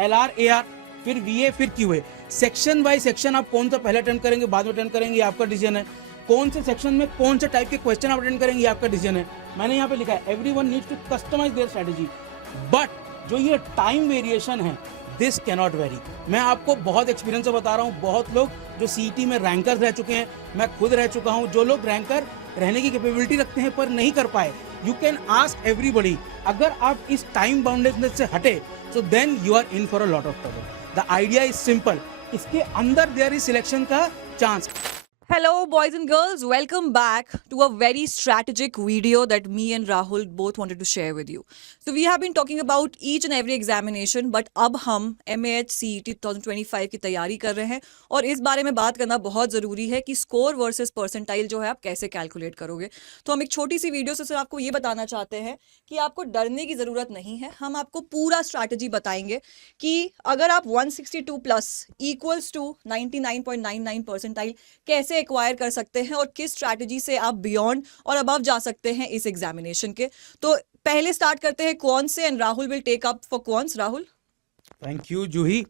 LR AR, फिर VA, फिर QA। Section by section आप कौन सा पहले अटेम्प्ट करेंगे, बाद में अटेम्प्ट करेंगे, ये आपका डिसीजन है। कौन से सेक्शन में कौन से टाइप के क्वेश्चन आप अटेंड करेंगे, ये आपका डिसीजन है। मैंने यहाँ पे लिखा है everyone needs to customize their strategy, but जो ये टाइम वेरिएशन है दिस कैनॉट वेरी। मैं आपको बहुत एक्सपीरियंस से बता रहा हूँ, बहुत लोग जो CET में रैंकर रह चुके हैं, मैं खुद रह चुका हूँ, जो लोग रैंकर रहने की कैपेबिलिटी रखते हैं पर नहीं कर पाए, यू कैन आस्क एवरीबडी। अगर आप इस टाइम बाउंडेडनेस से हटे so then you are in for a lot of trouble. The idea is simple, इसके अंदर देयर इज सिलेक्शन का chance. Hello, boys and girls. Welcome back to a very strategic video that me and Rahul both wanted to share with you. So we have been talking about each and every examination, but अब हम MAH CET 2025 की तैयारी कर रहे हैं और इस बारे में बात करना बहुत ज़रूरी है कि स्कोर वर्सेस परसेंटाइल जो है आप कैसे कैलकुलेट करोगे। तो हम एक छोटी सी वीडियो से सिर्फ आपको ये बताना चाहते हैं कि आपको डरने की ज़रूरत नहीं है। हम आपको पूरा स्ट्रैटेजी बताएंगे कि अगर आप 162 प्लस इक्वल्स टू 99.99 परसेंटाइल कैसे एक्वायर कर सकते हैं और किस स्ट्रैटेजी से आप बियॉन्ड और अबव जा सकते हैं इस एग्जामिनेशन के। तो पहले स्टार्ट करते हैं क्वान से and Rahul will take up for quants. Rahul. Thank you Juhi.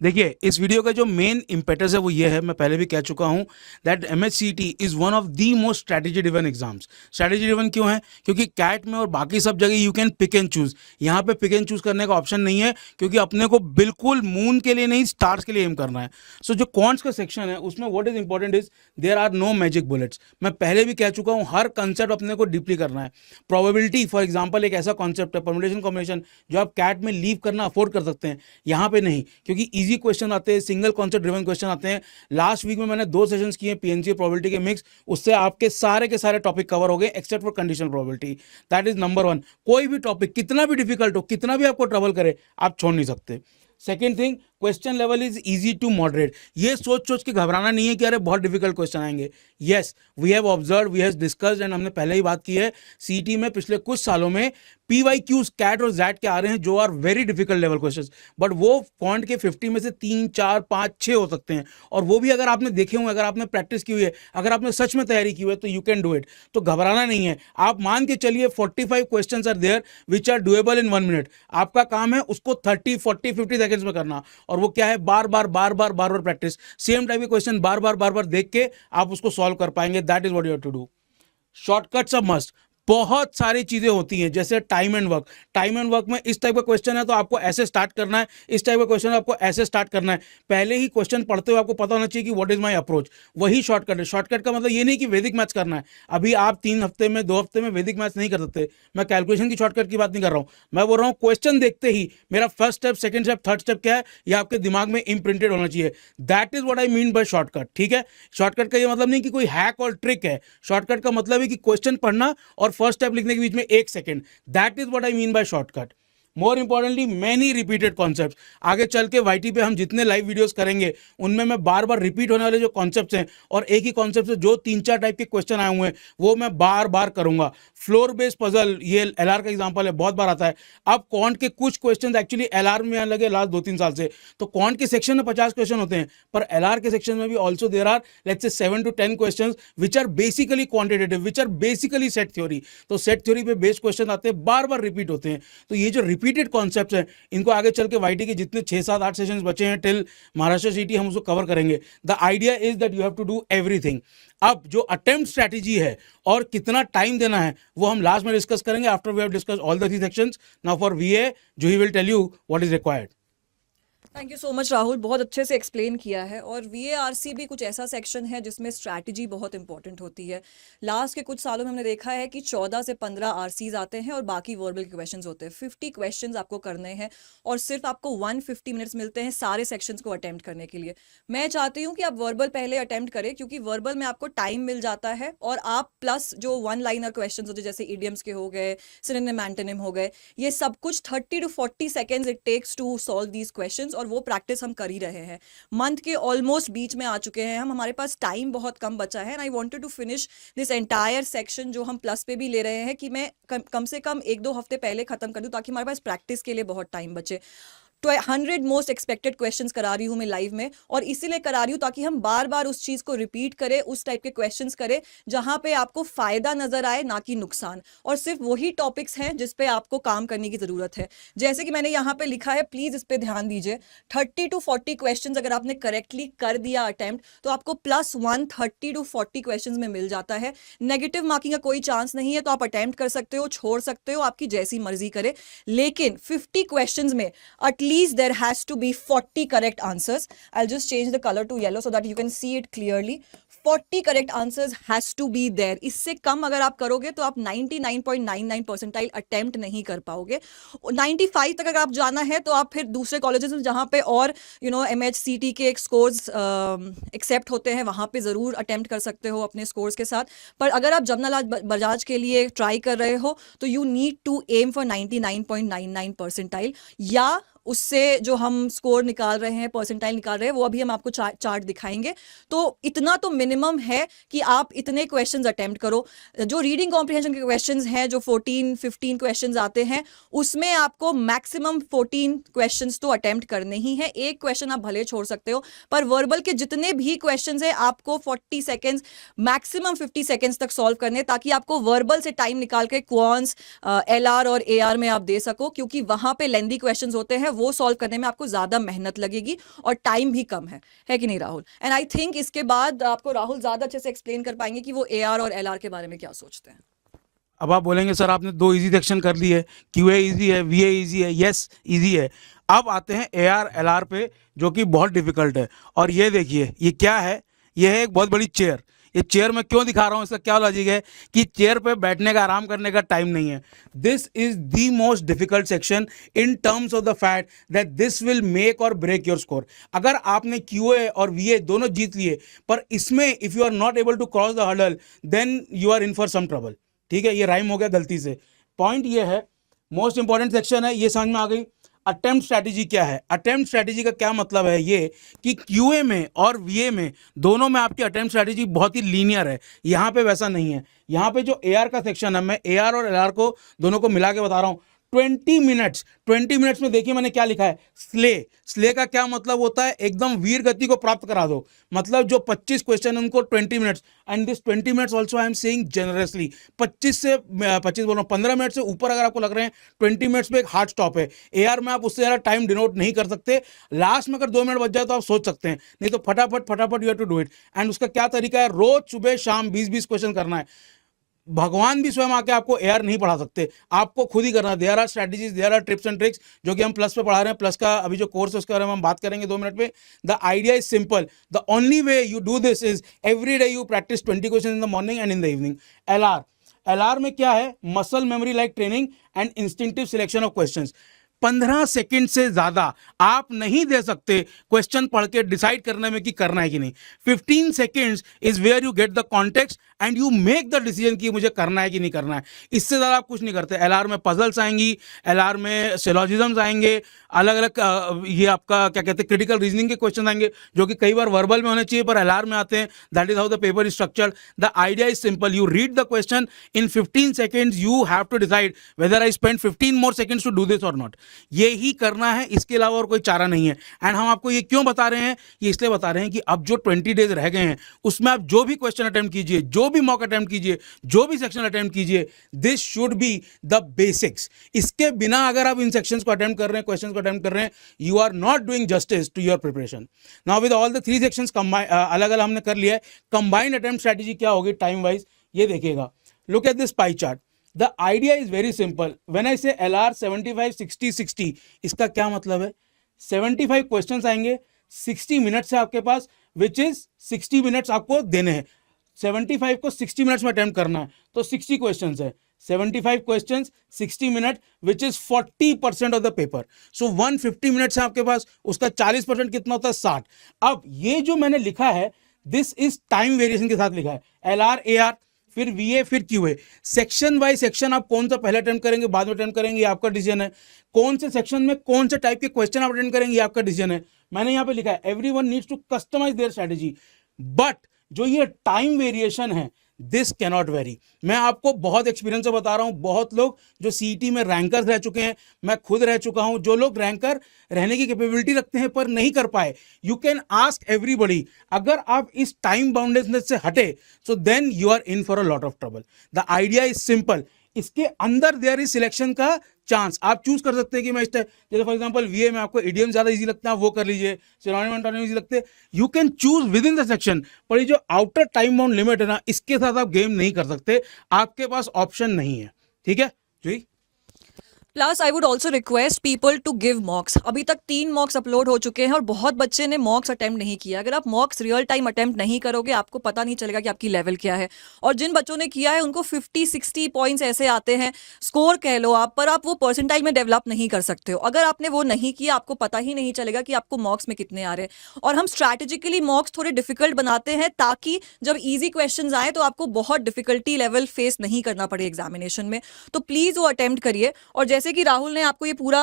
देखिए, इस वीडियो का जो मेन इम्पेटस है वो ये है, मैं पहले भी कह चुका हूँ that MHCET is one of the most strategy driven exams. Strategy driven क्यों है? क्योंकि कैट में और बाकी सब जगह you can pick and choose, यहाँ पे पिक एंड चूज करने का ऑप्शन नहीं है, क्योंकि अपने को बिल्कुल मून के लिए नहीं, स्टार्स के लिए एम करना है। सो जो क्वांट्स का सेक्शन है उसमें what is important is there are no magic bullets. मैं पहले भी कह चुका हूँ, हर कंसेप्ट अपने को डीपली करना है। प्रोबेबिलिटी फॉर एग्जाम्पल एक ऐसा कॉन्सेप्ट है, परम्यूटेशन कॉम्बिनेशन, जो आप कैट में लीव करना अफोर्ड कर सकते हैं, यहाँ पे नहीं, क्योंकि ईजी क्वेश्चन आते हैं, सिंगल कॉन्सेप्ट ड्रिवन क्वेश्चन आते हैं। लास्ट वीक में मैंने 2 सेशंस किए PNC प्रोबेबिलिटी के मिक्स, उससे आपके सारे के सारे टॉपिक कवर हो गए except for conditional probability. That is number 1। कोई भी टॉपिक कितना भी डिफिकल्ट हो, कितना भी आपको ट्रबल करे, आप छोड़ नहीं सकते। Second thing, question level is easy to moderate. ये सोच के घबराना नहीं है कि अरे बहुत डिफिकल्ट क्वेश्चन आएंगे। Yes, we have observe, we have discussed and हमने पहले ही बात की है, CET में पिछले कुछ सालों में PYQs कैट और जैट के आ रहे हैं जो are very difficult level questions, but वो क्वांट के 50 में से 3, 4, 5, 6 हो सकते हैं, और वो भी अगर आपने देखे हुए, अगर आपने प्रैक्टिस की हुई है, अगर आपने सच में तैयारी की हुई है, तो यू कैन डू इट। तो घबराना नहीं है। आप मान के चलिए 45 questions are there which are doable in 1 minute. आपका काम है उसको 30, 40, 50 सेकंड्स में करना, और वो क्या है, बार बार प्रैक्टिस, सेम टाइप के क्वेश्चन बार बार देख के आप उसको सॉल्व कर पाएंगे। That is what you have to do. Shortcuts are must. बहुत सारी चीजें होती हैं, जैसे time and work. Time and work में इस टाइप का क्वेश्चन है तो आपको ऐसे स्टार्ट करना है, इस टाइप का क्वेश्चन है आपको ऐसे स्टार्ट करना है। पहले ही क्वेश्चन पढ़ते हुए आपको पता होना चाहिए कि व्हाट इज माय अप्रोच। वही शॉर्टकट है। शॉर्टकट का मतलब ये नहीं कि वैदिक मैथ्स करना है। अभी आप 3 हफ्ते में, 2 हफ्ते में वैदिक मैथ्स नहीं कर सकते। मैं कैलकुलेशन की शॉर्टकट की बात नहीं कर रहा हूँ, मैं बोल रहा हूँ क्वेश्चन देखते ही मेरा first step, second step, third step क्या है, ये आपके दिमाग में इम्प्रिंटेड होना चाहिए। That is what I mean by shortcut. ठीक है, शॉर्टकट का ये मतलब नहीं कि कोई हैक और ट्रिक है। शॉर्टकट का मतलब है कि क्वेश्चन पढ़ना और फर्स्ट स्टेप लिखने के बीच में 1 second. That is what I mean by shortcut. More importantly many repeated concept. आगे चल के YT पे हम जितने लाइव वीडियोस करेंगे उनमें मैं बार बार रिपीट होने वाले जो कॉन्सेप्ट्स हैं, और एक ही कॉन्सेप्ट से जो 3-4 टाइप के क्वेश्चन आए हुए हैं, वो मैं बार बार करूंगा। फ्लोर बेस्ड पजल, ये LR का एग्जांपल है, बहुत बार आता है। अब क्वांट के कुछ क्वेश्चन एक्चुअली LR में आने लगे लास्ट 2-3 साल से। तो क्वांट के सेक्शन में 50 क्वेश्चन होते हैं, पर LR के सेक्शन में भी also there are let's say 7 to 10 question which are basically quantitative, which are basically set theory. तो सेट थ्योरी पे बेस्ड क्वेश्चन आते हैं, बार बार रिपीट होते हैं। तो ये जो रिपीटेड कॉन्सेप्ट है, इनको आगे चल के YT के जितने 6, 7, 8 सेशंस बचे हैं टिल महाराष्ट्र CET, हम उसको कवर करेंगे। The idea is that you have to do everything. अब जो अटेम्प्ट स्ट्रैटेजी है और कितना टाइम देना है वो हम लास्ट में डिस्कस करेंगे, after we have discuss all the 3 sections. Now for VA, जो he will tell you what is required. Thank you so much Rahul, बहुत अच्छे से एक्सप्लेन किया है। और VARC भी कुछ ऐसा सेक्शन है जिसमें स्ट्रैटेजी बहुत इंपॉर्टेंट होती है। लास्ट के कुछ सालों में हमने देखा है कि 14 से 15 RCs आते हैं और बाकी वर्बल क्वेश्चंस होते हैं। 50 क्वेश्चंस आपको करने हैं और सिर्फ आपको 150 मिनट्स मिलते हैं सारे सेक्शंस को अटेम्प्ट करने के लिए। मैं चाहती हूँ कि आप वर्बल पहले अटेम्प्ट करें, क्योंकि वर्बल में आपको टाइम मिल जाता है और आप प्लस जो 1 लाइनर क्वेश्चंस होते हैं जैसे इडियम्स के हो गए, सिनोनिम एंटोनिम हो गए, ये सब कुछ 30 to 40 seconds it takes to solve these questions, और वो प्रैक्टिस हम कर ही रहे हैं। मंथ के ऑलमोस्ट बीच में आ चुके हैं हम, हमारे पास टाइम बहुत कम बचा है। And I wanted to finish this entire section जो हम प्लस पे भी ले रहे हैं कि मैं कम से कम 1-2 हफ्ते पहले खत्म कर दूं, ताकि हमारे पास प्रैक्टिस के लिए बहुत टाइम बचे। 100 मोस्ट एक्सपेक्टेड क्वेश्चंस करा रही हूँ मैं लाइव में, और इसीलिए करा रही हूँ ताकि हम बार बार उस चीज को रिपीट करें, उस टाइप के क्वेश्चंस करें जहां पे आपको फायदा नजर आए, ना कि नुकसान। और सिर्फ वही टॉपिक्स हैं जिस पे आपको काम करने की जरूरत है। जैसे कि मैंने यहाँ पे लिखा है, प्लीज इस पे ध्यान दीजिए। 30 to 40 क्वेश्चंस अगर आपने करेक्टली कर दिया अटेम्प्ट, तो आपको +1 30 to 40 क्वेश्चंस में मिल जाता है। नेगेटिव मार्किंग का कोई चांस नहीं है, तो आप अटेम्प्ट कर सकते हो, छोड़ सकते हो, आपकी जैसी मर्जी करे। लेकिन 50 क्वेश्चंस में at least there has to be 40 correct answers. I just change the colour to yellow so that you can see it clearly. 40 correct answers has to be there. इससे कम अगर आप करोगे तो आप 99.99 परसेंटाइल अटेम्प्ट नहीं कर पाओगे। 95 तक अगर आप जाना है तो आप फिर दूसरे कॉलेजेस में जहाँ पे और MHCT के स्कोर्स एक्सेप्ट होते हैं, वहाँ पे ज़रूर अटेम्प्ट कर सकते हो अपने स्कोर्स के साथ। पर अगर आप जमनालाल बजाज के लिए ट्राई कर रहे हो तो you need to aim for 99.99 percentile, या उससे जो हम स्कोर निकाल रहे हैं, परसेंटाइल निकाल रहे हैं, वो अभी हम आपको चार्ट दिखाएंगे। तो इतना तो मिनिमम है कि आप इतने क्वेश्चंस अटेम्प्ट करो। जो रीडिंग कॉम्प्रिहेंशन के क्वेश्चंस हैं, जो 14-15 क्वेश्चंस आते हैं, उसमें आपको मैक्सिमम 14 क्वेश्चंस तो अटेम्प्ट करने ही है। एक क्वेश्चन आप भले छोड़ सकते हो, पर वर्बल के जितने भी क्वेश्चंस हैं आपको 40 सेकेंड्स मैक्सिमम 50 सेकेंड्स तक सॉल्व करने, ताकि आपको वर्बल से टाइम निकाल के क्वांस, LR और AR में आप दे सको, क्योंकि वहां पे लेंदी क्वेश्चंस होते हैं, वो सॉल्व करने में आपको ज्यादा मेहनत लगेगी और टाइम भी कम है कि नहीं राहुल? एंड आई थिंक इसके बाद आपको राहुल ज्यादा अच्छे से एक्सप्लेन कर पाएंगे कि वो AR और LR के बारे में क्या सोचते हैं। अब आप बोलेंगे सर आपने 2 इजी सेक्शन कर लिए, QA इजी है, VA इजी है। यस इजी है। अब आते हैं AR LR पे, जो कि बहुत डिफिकल्ट है। और ये देखिए ये क्या है, ये है एक बहुत बड़ी चेयर। ये चेयर मैं क्यों दिखा रहा हूँ, इसका क्या लॉजिक है कि चेयर पे बैठने का, आराम करने का टाइम नहीं है। This is the most difficult section in terms of the fact that this will make और ब्रेक योर स्कोर। अगर आपने QA और VA दोनों जीत लिए, पर इसमें if you are not able to cross the hurdle, then you are in for some trouble. ठीक है, ये राइम हो गया गलती से। पॉइंट ये है, मोस्ट इंपॉर्टेंट सेक्शन है, ये समझ में आ गई। अटेम्प्ट स्ट्रैटेजी क्या है? अटेम्प्ट स्ट्रैटेजी का क्या मतलब है, ये कि QA में और VA में दोनों में आपकी अटेम्प्ट स्ट्रैटेजी बहुत ही लीनियर है। यहाँ पे वैसा नहीं है। यहाँ पे जो AR का सेक्शन है, मैं AR और LR को दोनों को मिला के बता रहा हूँ। 20 मिनट्स में देखिए मैंने क्या लिखा है, स्ले का क्या मतलब होता है, एकदम वीर गति को प्राप्त करा दो। मतलब जो 25 क्वेश्चन उनको 20 minutes, and this 20 minutes also I am saying generously. 25 बोल रहा हूँ, 15 मिनट से ऊपर अगर आपको लग रहे हैं 20 मिनट्स पे एक हार्ड स्टॉप है। AR में आप उससे ज़्यादा टाइम डिनोट नहीं कर सकते। लास्ट में अगर 2 मिनट बच जाए तो आप सोच सकते हैं, नहीं तो फटाफट you have to do it. And उसका क्या तरीका है, रोज सुबह शाम 20-20 क्वेश्चन करना है। भगवान भी स्वयं आके आपको AR नहीं पढ़ा सकते, आपको खुद ही करना है। There are strategies, there are tips and tricks, जो कि हम प्लस पे पढ़ा रहे हैं। प्लस का अभी जो कोर्स है उसके बारे में हम बात करेंगे 2 मिनट में। The idea is simple, the only way you do this is every day you practice 20 question in the morning and in the evening. LR में क्या है, muscle memory like training and instinctive selection of questions. 15 second से ज्यादा आप नहीं दे सकते question पढ़ के डिसाइड करने में कि करना है कि नहीं। 15 seconds is where you get the context and you make the decision कि मुझे करना है कि नहीं करना है। इससे ज्यादा आप कुछ नहीं करते। LR में पजल्स आएंगी, LR में सिलोजिज्म्स आएंगे, अलग अलग ये आपका क्या कहते हैं क्रिटिकल रीजनिंग के क्वेश्चन आएंगे, जो कि कई बार वर्बल में होने चाहिए पर LR में आते हैं। That is how the paper is structured. The idea is simple, you read the question in 15 seconds, you have to decide whether I spend 15 more seconds to do this और not. ये ही करना है, इसके अलावा और कोई चारा नहीं है। एंड हम आपको ये क्यों बता रहे हैं, ये इसलिए बता रहे हैं कि अब जो 20 डेज रह गए हैं उसमें आप जो भी क्वेश्चन अटेम्प्ट कीजिए, जो भी मॉक अटेम्प्ट कीजिए, जो भी सेक्शन अटेम्प्ट कीजिए, this should be the basics. इसके बिना अगर आप इन सेक्शंस को अटेम्प्ट कर रहे हैं, क्वेश्चंस को अटेम्प्ट कर रहे हैं, you are not doing justice to your preparation. Now with all the 3 sections अलग अलग हमने कर लिया है। कंबाइंड अटेम्प्ट स्ट्रेटजी क्या होगी टाइम वाइज, ये देखिएगा। Look at this pie chart. The idea is very simple. When I say LR 75, 60, 60, इसका क्या मतलब है? 75 क्वेश्चंस आएंगे, 60 मिनट्स है आपके पास, विच इज 60 मिनट्स आपको देने हैं। 75 को 60 मिनट्स में अटेम्प्ट करना है, तो 60 क्वेश्चंस है। 75 questions 60 minute, which is 40% of the paper. So 150 minutes है आपके पास, उसका 40% कितना होता है, 60। अब ये जो मैंने लिखा है, दिस इज टाइम वेरिएशन के साथ लिखा है। LR AR फिर VA फिर QA। सेक्शन बाय सेक्शन आप कौन सा पहले अटेम्प्ट करेंगे, बाद में अटेम्प्ट करेंगे, ये आपका डिसीजन है। कौन से सेक्शन में कौन से टाइप के क्वेश्चन आप अटेम्प्ट करेंगे, ये आपका डिसीजन है। मैंने यहाँ पे लिखा है everyone needs to customize their strategy, but जो ये टाइम वेरिएशन है दिस कैनॉट वेरी। मैं आपको बहुत एक्सपीरियंस से बता रहा हूँ, बहुत लोग जो सीईटी में रैंकर्स रह चुके हैं, मैं खुद रह चुका हूँ, जो लोग रैंकर रहने की कैपेबिलिटी रखते हैं पर नहीं कर पाए, यू कैन आस्क एवरीबडी। अगर आप इस टाइम बाउंडेडनेस से हटे, so then you are in for a lot of trouble. The idea is simple, इसके अंदर देयर इज सिलेक्शन का चांस। आप चूज कर सकते हैं कि मैं जैसे फॉर एग्जांपल वीए में आपको इडियम ज्यादा इजी लगता है, वो कर लीजिए, सिनोनिम एंटोनिम इजी लगते हैं, you can choose with in the section. पर ये जो आउटर टाइम बाउंड लिमिट है ना, इसके साथ आप गेम नहीं कर सकते, आपके पास ऑप्शन नहीं है। ठीक है जी। Plus I would also request people to give mocks. अभी तक 3 मॉक्स अपलोड हो चुके हैं और बहुत बच्चे ने मॉक्स अटेम्प्ट नहीं किया। अगर आप मॉक्स रियल टाइम अटेम्प्ट नहीं करोगे, आपको पता नहीं चलेगा कि आपकी लेवल क्या है। और जिन बच्चों ने किया है उनको 50-60 पॉइंट्स ऐसे आते हैं, स्कोर कह लो आप, पर आप वो परसेंटाइल में डेवलप नहीं कर सकते हो। अगर आपने वो नहीं किया, आपको पता ही नहीं चलेगा कि आपको मॉक्स में कितने आ रहे हैं। और हम स्ट्रैटेजिकली मॉक्स थोड़े डिफिकल्ट बनाते हैं ताकि जब ईजी क्वेश्चन आए तो आपको बहुत डिफिकल्टी लेवल फेस नहीं करना पड़े एग्जामिनेशन में। तो प्लीज वो अटेम्प्ट करिए। और जैसे कि राहुल ने आपको ये पूरा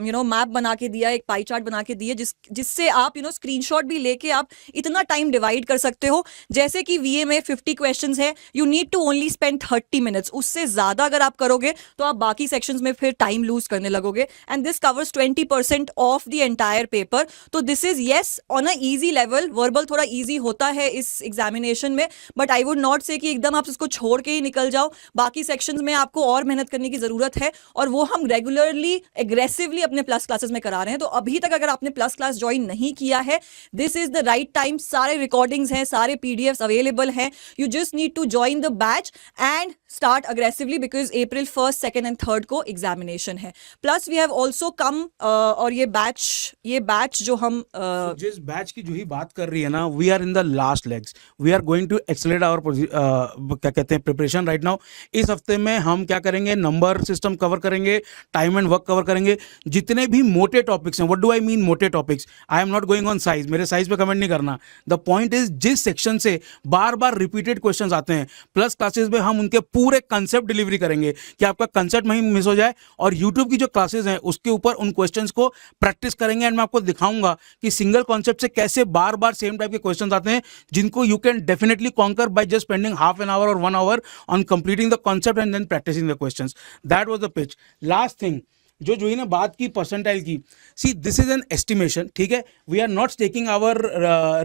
मैप बना के दिया, एक पाई चार्ट बना के दिया, जिससे आप स्क्रीनशॉट भी लेके आप इतना टाइम डिवाइड कर सकते हो। जैसे कि वीए में 50 क्वेश्चंस है, you need to only spend 30 minutes. उससे ज्यादा अगर आप करोगे तो आप बाकी सेक्शंस में फिर टाइम लूज करने लगोगे। And this covers 20% of the entire paper. तो this is yes on a easy level. Verbal थोड़ा इजी होता है इस एग्जामिनेशन में, बट आई वुड नॉट से कि एकदम आप इसको छोड़ के ही निकल जाओ। बाकी सेक्शंस में आपको और मेहनत करने की जरूरत है, और वो हम रेगुलरली एग्रेसिवली अपने प्लस क्लासेस में करा रहे हैं। तो अभी तक अगर आपने प्लस क्लास ज्वाइन नहीं किया है, this is the right time. सारे रिकॉर्डिंग्स हैं, सारे पीडीएफ्स अवेलेबल हैं। You just need to join the batch and start aggressively, because April 1st, 2nd and 3rd को एग्जामिनेशन है। Plus we have also come, और ये बैच जो हम जिस बैच की जूही बात कर रही है ना, we are in the last legs, we are going to accelerate our क्या कहते हैं प्रिपरेशन राइट नाउ। इस हफ्ते में हम क्या करेंगे, नंबर सिस्टम कवर करेंगे, टाइम एंड वर्क कवर करेंगे, जितने भी मोटे टॉपिक्स हैं। व्हाट डू आई मीन मोटे topics? I am not going on size, मेरे साइज पे कमेंट नहीं करना। द पॉइंट इज, जिस सेक्शन से बार बार रिपीटेड क्वेश्चन आते हैं, प्लस क्लासेस में हम उनके पूरे कंसेप्ट डिलीवरी करेंगे कि आपका कंसेप्ट नहीं मिस हो जाए। और यूट्यूब की जो क्लासेस हैं उसके ऊपर उन क्वेश्चंस को प्रैक्टिस करेंगे, एंड मैं आपको दिखाऊंगा कि सिंगल कॉन्सेप्ट से कैसे बार बार सेम टाइप के क्वेश्चंस आते हैं, जिनको you can definitely conquer by just spending half an hour और 1 hour on completing the concept and then practising the questions. That was the pitch. Last thing जो जूही ने बात की परसेंटाइल की, see this is an estimation, ठीक है। We are not taking our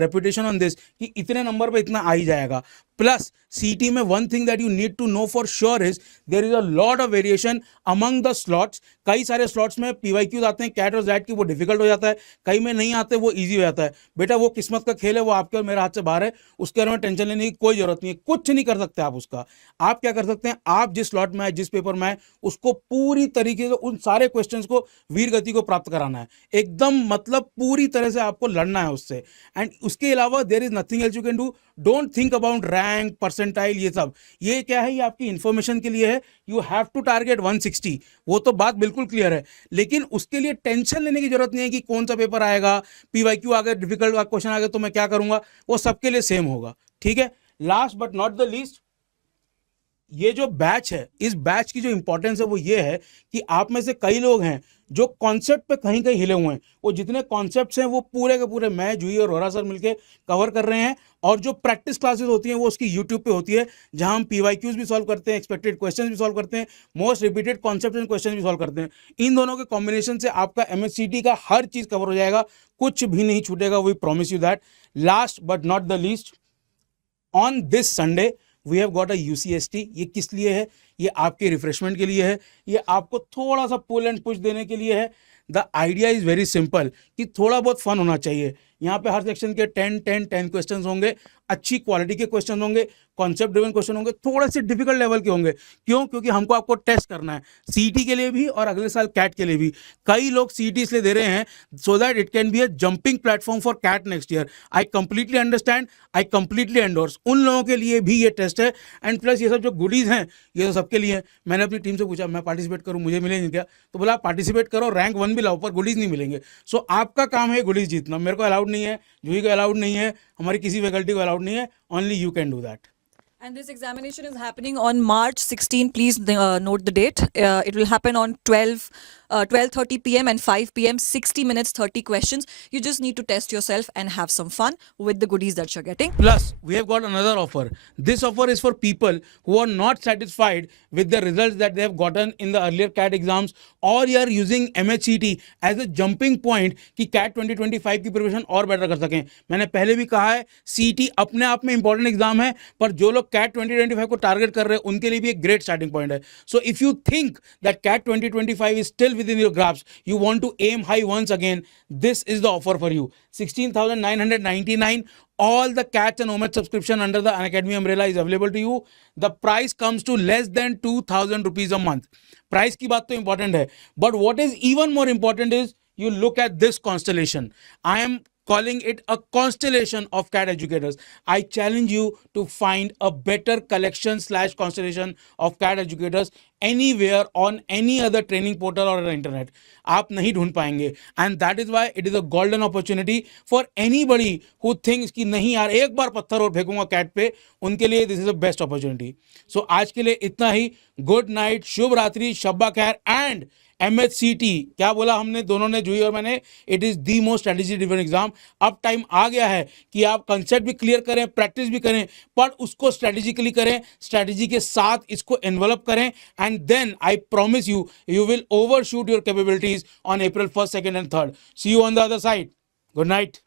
reputation on this कि इतने नंबर पे इतना आ ही जाएगा। प्लस सीटी में one thing that you need to know for sure is there is a lot of variation among the slots. कई सारे स्लॉट्स में पीवाईक्यूज आते हैं कैट और जैट की, वो डिफिकल्ट हो जाता है, कई में नहीं आते, वो ईजी हो जाता है। बेटा वो किस्मत का खेल है, वो आपके और मेरे हाथ से बाहर है, उसके बारे में टेंशन लेने की कोई जरूरत नहीं है, कुछ नहीं कर सकते आप उसका। आप क्या कर सकते हैं, आप जिस स्लॉट में आए, जिस पेपर में आए, उसको पूरी तरीके से उन सारे क्वेश्चंस को वीर गति को प्राप्त कराना है एकदम, मतलब पूरी तरह से आपको लड़ना है उससे। एंड उसके अलावा there is nothing else you can do. Don't think about rank, percentile, ये सब, ये क्या है, ये आपकी इन्फॉर्मेशन के लिए है। यू हैव टू टारगेट 160, वो तो बात बिल्कुल क्लियर है। लेकिन उसके लिए टेंशन लेने की जरूरत नहीं है कि कौन सा पेपर आएगा, पीवाईक्यू आ गया, डिफिकल्ट क्वेश्चन आ गया तो मैं क्या करूंगा, वो सबके लिए सेम होगा, ठीक है। Last but not the least, ये जो बैच है, इस बैच की जो इंपॉर्टेंस है वो ये है कि आप में से कई लोग हैं जो कॉन्सेप्ट पे कहीं कहीं हिले हुए हैं। वो जितने कॉन्सेप्ट्स हैं वो पूरे के पूरे मैं, जूही और रोरा सर मिलके कवर कर रहे हैं। और जो प्रैक्टिस क्लासेस होती हैं वो उसकी यूट्यूब पे होती है, जहां हम पीवाईक्यूज भी सॉल्व करते हैं, एक्सपेक्टेड क्वेश्चंस भी सॉल्व करते हैं, most repeated concept and question भी सॉल्व करते हैं। इन दोनों के कॉम्बिनेशन से आपका एमएससीटी का हर चीज कवर हो जाएगा, कुछ भी नहीं छूटेगा, we promise you that. Last but not the least, on this Sunday we have got a UCST। ये किस लिए है? ये आपके रिफ्रेशमेंट के लिए है, ये आपको थोड़ा सा पुल एंड पुश देने के लिए है। The idea is very simple कि थोड़ा बहुत फन होना चाहिए। यहाँ पे हर सेक्शन के 10 क्वेश्चन होंगे, अच्छी क्वालिटी के क्वेश्चन होंगे, कॉन्सेप्ट ड्रिवन क्वेश्चन होंगे, थोड़े से डिफिकल्ट लेवल के होंगे। क्यों? क्योंकि हमको आपको टेस्ट करना है, सीटी के लिए भी और अगले साल कैट के लिए भी। कई लोग सीटी इसलिए दे रहे हैं so that it can be a jumping platform for CAT next year. I completely understand, I completely endorse, उन लोगों के लिए भी ये टेस्ट है। एंड प्लस ये सब जो गुडीज हैं ये तो सबके लिए है। मैंने अपनी टीम से पूछा, मैं पार्टिसिपेट करूँ, मुझे मिलेंगे क्या? तो बोला आप पार्टिसिपेट करो, रैंक 1 भी लाओ, पर गुडीज नहीं मिलेंगे। सो आपका काम है गुडीज जीतना। मेरे को अलाउड नहीं है, जूही को अलाउड नहीं है, हमारी किसी फैकल्टी को अलाउड नहीं है, only you can do that. And this examination is happening on March 16. Please note the date. It will happen on 12 12:30 p.m. and 5 p.m. 60 minutes, 30 questions. You just need to test yourself and have some fun with the goodies that you're getting. Plus, we have got another offer. This offer is for people who are not satisfied with the results that they have gotten in the earlier CAT exams, or you are using MHCT as a jumping point कि CAT 2025 की preparation और better कर सकें. मैंने पहले भी कहा है CET अपने आप में इंपॉर्टेंट एग्जाम है, पर जो लोग CAT 2025 को टारगेट कर रहे हैं उनके लिए भी एक ग्रेट स्टार्टिंग पॉइंट है. So if you think that CAT 2025 is still within your grasp, you want to aim high once again, this is the offer for you. 16,999. All the CATs and OMAT subscription under the Unacademy umbrella is available to you. The price comes to less than 2,000 rupees a month. Price की बात तो important है, but what is even more important is you look at this constellation. I am calling it a constellation of CAT educators. I challenge you to find a better collection / constellation of CAT educators anywhere on any other training portal or on the internet. आप नहीं ढूंढ पाएंगे. And that is why it is a golden opportunity for anybody who thinks कि नहीं यार एक बार पत्थर और फेंकूंगा CAT पे, उनके लिए this is the best opportunity. So आज के लिए इतना ही. गुड नाइट, शुभ रात्रि, शब्बा खैर. एंड MHCT क्या बोला हमने दोनों ने, जूही और मैंने, it is the most strategy driven exam. अब टाइम आ गया है कि आप कंसेप्ट भी क्लियर करें, प्रैक्टिस भी करें, पर उसको स्ट्रेटेजिकली करें, स्ट्रेटेजी के साथ इसको एनवेलप करें, and then I promise you you will overshoot your capabilities on April 1st, 2nd and 3rd. See you on the other side. Good night.